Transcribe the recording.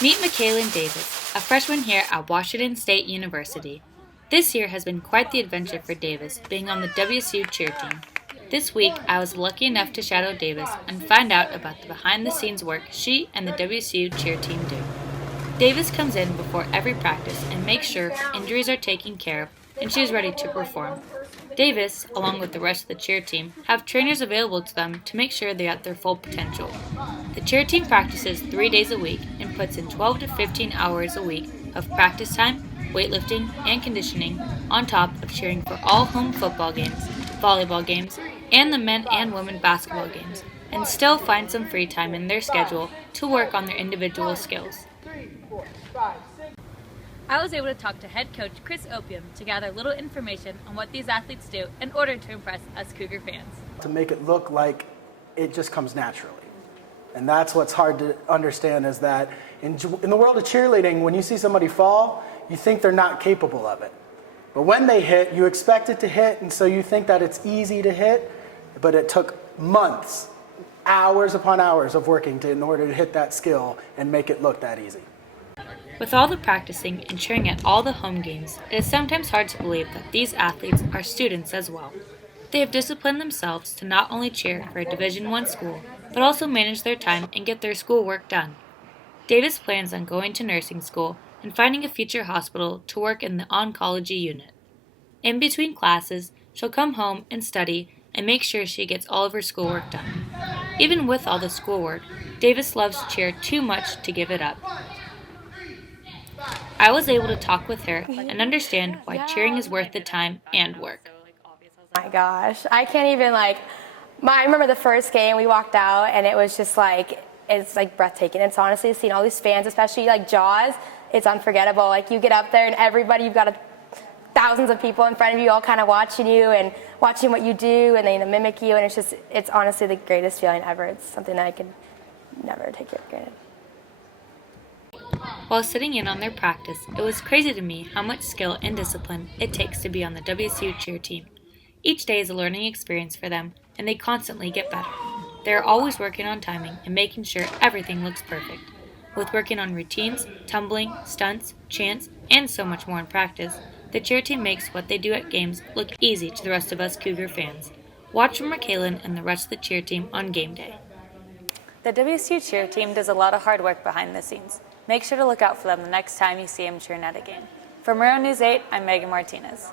Meet Mikaelin Davis, a freshman here at Washington State University. This year has been quite the adventure for Davis, being on the WSU cheer team. This week, I was lucky enough to shadow Davis and find out about the behind-the-scenes work she and the WSU cheer team do. Davis comes in before every practice and makes sure injuries are taken care of and she is ready to perform. Davis, along with the rest of the cheer team, have trainers available to them to make sure they're at their full potential. The cheer team practices 3 days a week and puts in 12 to 15 hours a week of practice time, weightlifting, and conditioning on top of cheering for all home football games, volleyball games, and the men and women basketball games, and still find some free time in their schedule to work on their individual skills. I was able to talk to head coach Chris Opium to gather little information on what these athletes do in order to impress us Cougar fans. To make it look like it just comes naturally. And that's what's hard to understand is that in the world of cheerleading, when you see somebody fall, you think they're not capable of it. But when they hit, you expect it to hit, and so you think that it's easy to hit, but it took months, hours upon hours of working in order to hit that skill and make it look that easy. With all the practicing and cheering at all the home games, it is sometimes hard to believe that these athletes are students as well. They have disciplined themselves to not only cheer for a Division I school, but also manage their time and get their schoolwork done. Davis plans on going to nursing school and finding a future hospital to work in the oncology unit. In between classes, she'll come home and study and make sure she gets all of her schoolwork done. Even with all the schoolwork, Davis loves cheer too much to give it up. I was able to talk with her and understand why cheering is worth the time and work. Oh my gosh, I can't even I remember the first game we walked out and it was just it's breathtaking. It's honestly seeing all these fans, especially Jaws, it's unforgettable. You get up there and everybody, you've got thousands of people in front of you all kind of watching you and watching what you do and they mimic you, and it's honestly the greatest feeling ever. It's something that I could never take for granted. While sitting in on their practice, it was crazy to me how much skill and discipline it takes to be on the WSU cheer team. Each day is a learning experience for them, and they constantly get better. They are always working on timing and making sure everything looks perfect. With working on routines, tumbling, stunts, chants, and so much more in practice, the cheer team makes what they do at games look easy to the rest of us Cougar fans. Watch for Mikaelin and the rest of the cheer team on game day. The WSU cheer team does a lot of hard work behind the scenes. Make sure to look out for them the next time you see them cheering at a game. For Maroon News 8, I'm Megan Martinez.